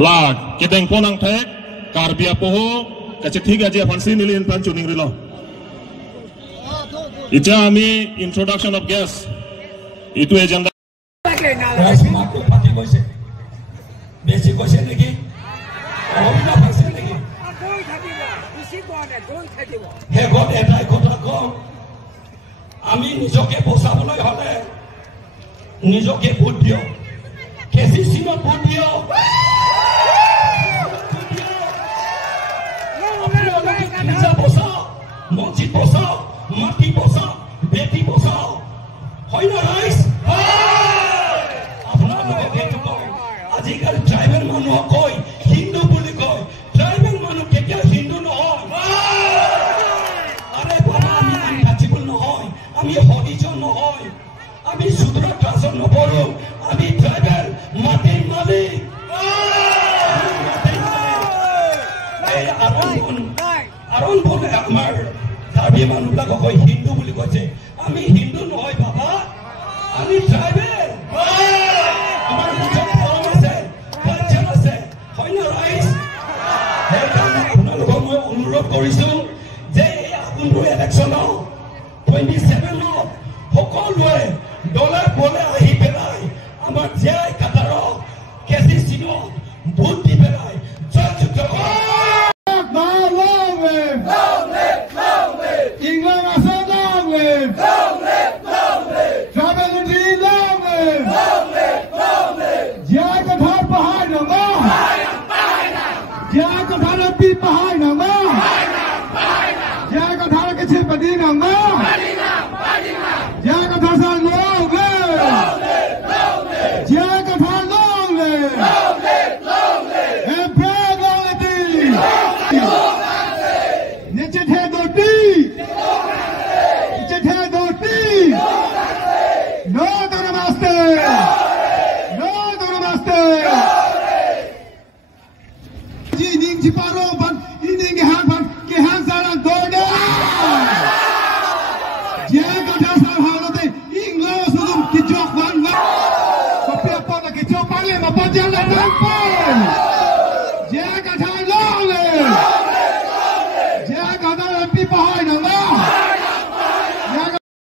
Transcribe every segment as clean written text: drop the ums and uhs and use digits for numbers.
lag kedeng ponang thek karbia poho kache thik aje fansi nilin pan chuning rilo icha ami introduction of guest itu agenda guys matu pati koise besi koise niki omna koise niki doi থাকিব বেছি কোনে দই থাকিব হে god এটাই কথা কম আমি নিজকে বচাবলৈ হলে নিজকে ভোট দিও কেসি সিনত ভোট দিও নিজা বচাও মসজিদ বচাও মাটি বচাও বেটি বচাও হয় না রাইস আপোনালোকে এইটো কয় আজিকালি ট্ৰাইবেল মানুহক কয় হিন্দু বুলি কয় ট্ৰাইবেল মানুহ কেতিয়া হিন্দু নহয় আৰে বাবা আমি আনটাচেবল নহয় আমি হৰিজন নহয় আমি শূদ্ৰ কাজত নপৰোঁ আমি ট্ৰাইবেল মাটিৰ মালিক আরন বলে আমার কার্বি মানুষবিলাকক কয় হিন্দু বুলি কৈছে আমি হিন্দু নহয় বাবা আমি ট্রাইবেল আমার নিজের ধর্ম আছে কালচার আছে হয় না রাইস সেইকাৰণে আপোনালোকক মই অনুৰোধ কৰিছোঁ যে এই আপোনটো ইলেকশ্যনত 27 সকলোৱে দলে বলে আহি পেলাই আমাৰ জীয়াই কাটাৰক কেচি চিনত ভোট দি পেলাই জয়যুক্ত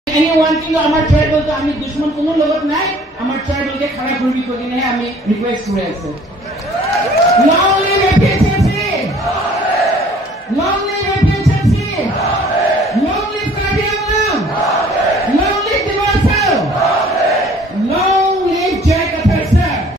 Anyone to our tribal to Ami Dushman Kuno Lord Night, our tribal get Karaburi Kodinami request to answer. Long live PCC! Long